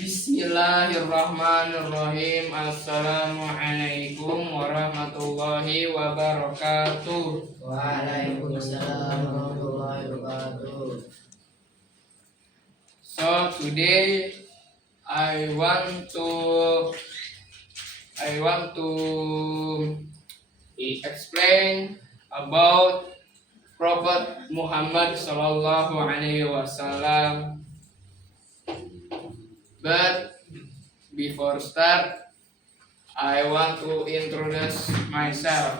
Bismillahirrahmanirrahim. Assalamualaikum warahmatullahi wabarakatuh. Waalaikumsalam warahmatullahi wabarakatuh. So today I want to explain about Prophet Muhammad sallallahu alaihi wasallam. But before start, I want to introduce myself.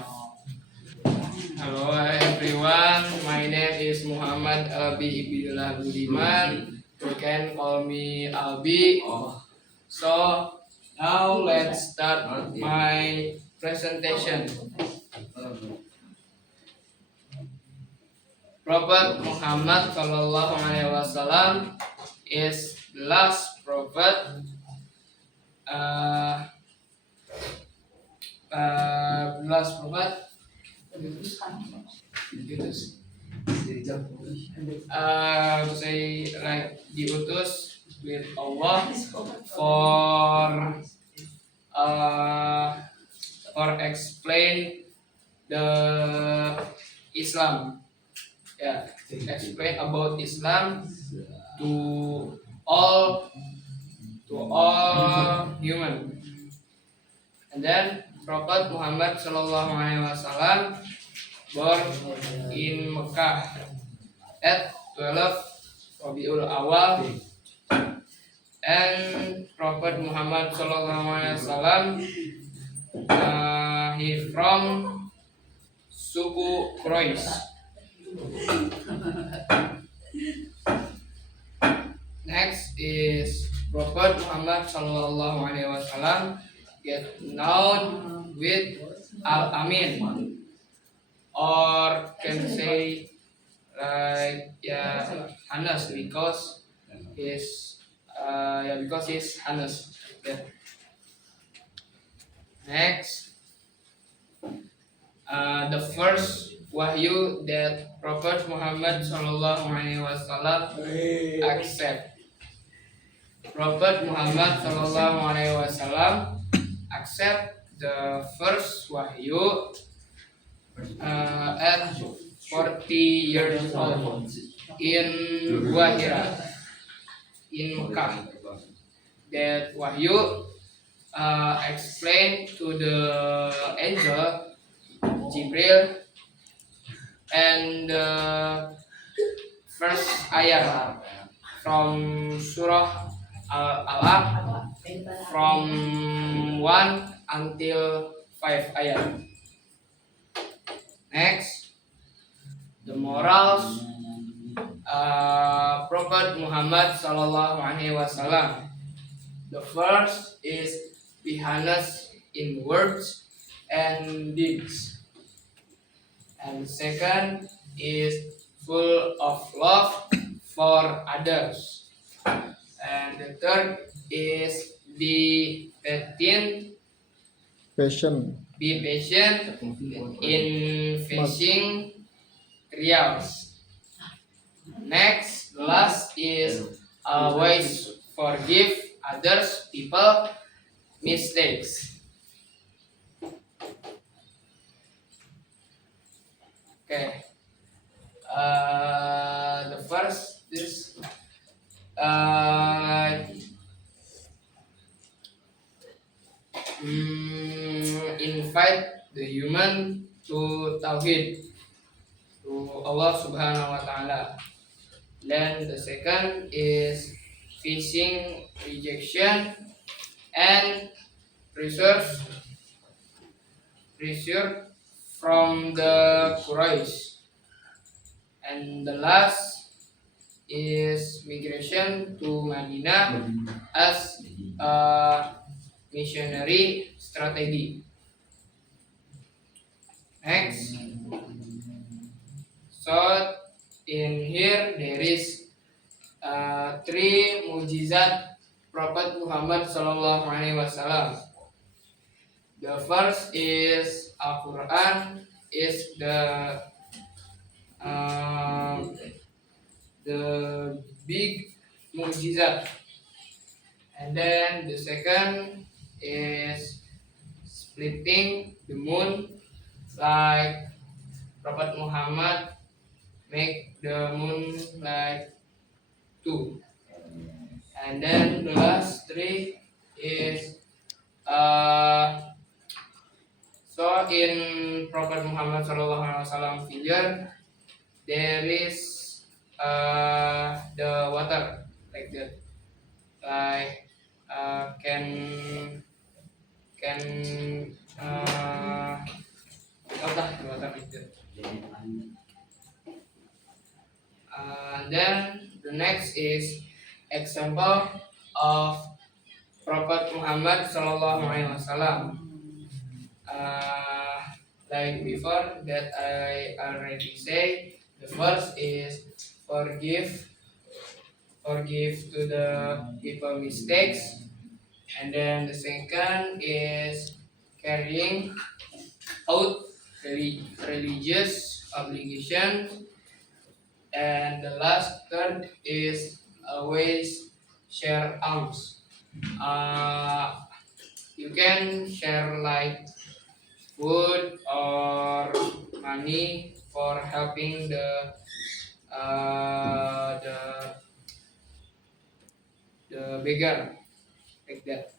Hello everyone, my name is Muhammad Albi Ibnullah Budiman. You can call me Albi. So now let's start my presentation. Prophet Muhammad sallallahu alaihi wasallam is the last prophet. Last prophet say like diutus with Allah for explain the Islam, explain about Islam to all human. And then Prophet Muhammad Sallallahu Alaihi Wasallam born in Mecca at 12 Rabiul Awal, and Prophet Muhammad Sallallahu Alaihi Wasallam he from suku Quraisy. Next is Prophet Muhammad Sallallahu Alaihi Wasallam get known with Al-Amin, or can say like Hanas, because he's Hanas. Next, the first wahyu that Prophet Muhammad Sallallahu Alaihi Wasallam accept. Prophet Muhammad Sallallahu Alaihi Wasallam accept the first wahyu at 40 years old in Gua Hira in Mecca. That wahyu explained to the angel Jibril, and the first ayat from Surah Al-Alaq from 1 until 5 ayat. Next, the morals Prophet Muhammad Sallallahu Alaihi Wasallam. The first is be honest in words and deeds, and second is full of love for others, and the third is be patient in facing trials. Next, the last is always forgive others people mistakes. Okay. The first is invite the human to Tauhid, to Allah Subhanahu Wa Taala. Then the second is facing rejection and preserve from the Quraysh. And the last is migration to Madinah as a missionary strategy. Next, so in here there is 3 mujizat Prophet Muhammad Sallallahu Alaihi Wasallam. The first is Al-Quran is the big mujizat, and And then the second is splitting the moon, like Prophet Muhammad make the moon like two. And then the last three is so in Prophet Muhammad SAW figure there is the water like that, like can what lah the water like that. And then the next is example of Prophet Muhammad SAW. Like before that I already say, the first is forgive to the people mistakes, and then the second is carrying out religious obligations, and the last third is always share alms. You can share like food or money for helping uh, the the beggar like that.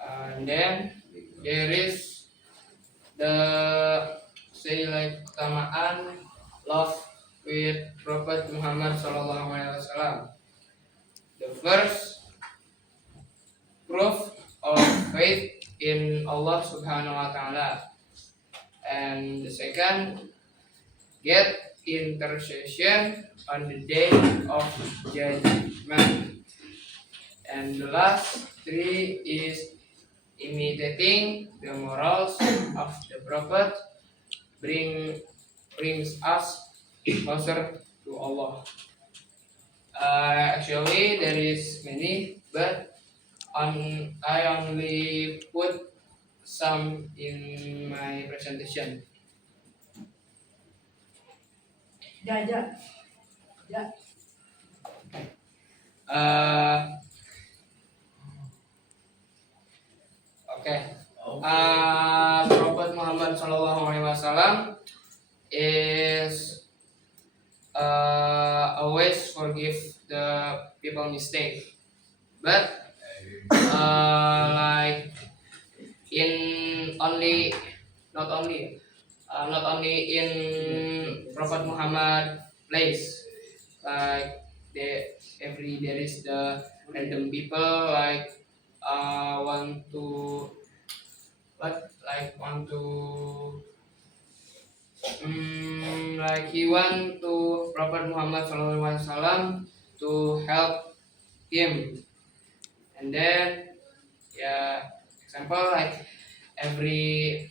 And then there is the say like keutamaan love with Prophet Muhammad SAW. The first proof of faith in Allah Subhanahu wa Ta'ala, and the second get intercession on the day of judgment, and the last three is imitating the morals of the Prophet brings us closer to Allah. Actually there is many, but I only put some in my presentation. Okay. Prophet Muhammad SAW is always forgive the people mistake, but like in only not only in Prophet Muhammad place, like there is the random people like want to like he want to Prophet Muhammad SAW to help him, and then example like every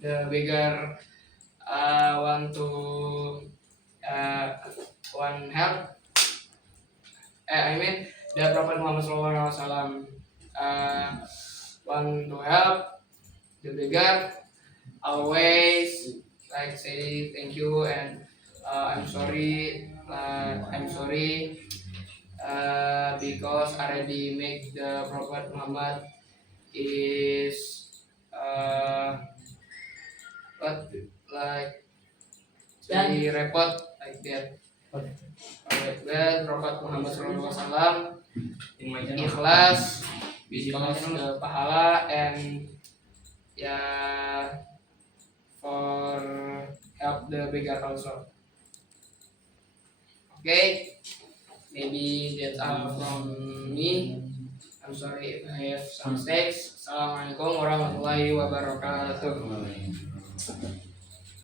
the beggar want to want help. I mean the Prophet Muhammad SAW want to help the beggar, always like say thank you and I'm sorry because already make the Prophet Muhammad is what like very repot like that. Alright, then Prophet Muhammad SAW ikhlas because the pahala and for help the beggar also. Okay, maybe that's all from me. I'm sorry if I have some mistakes. Assalamualaikum warahmatullahi wabarakatuh.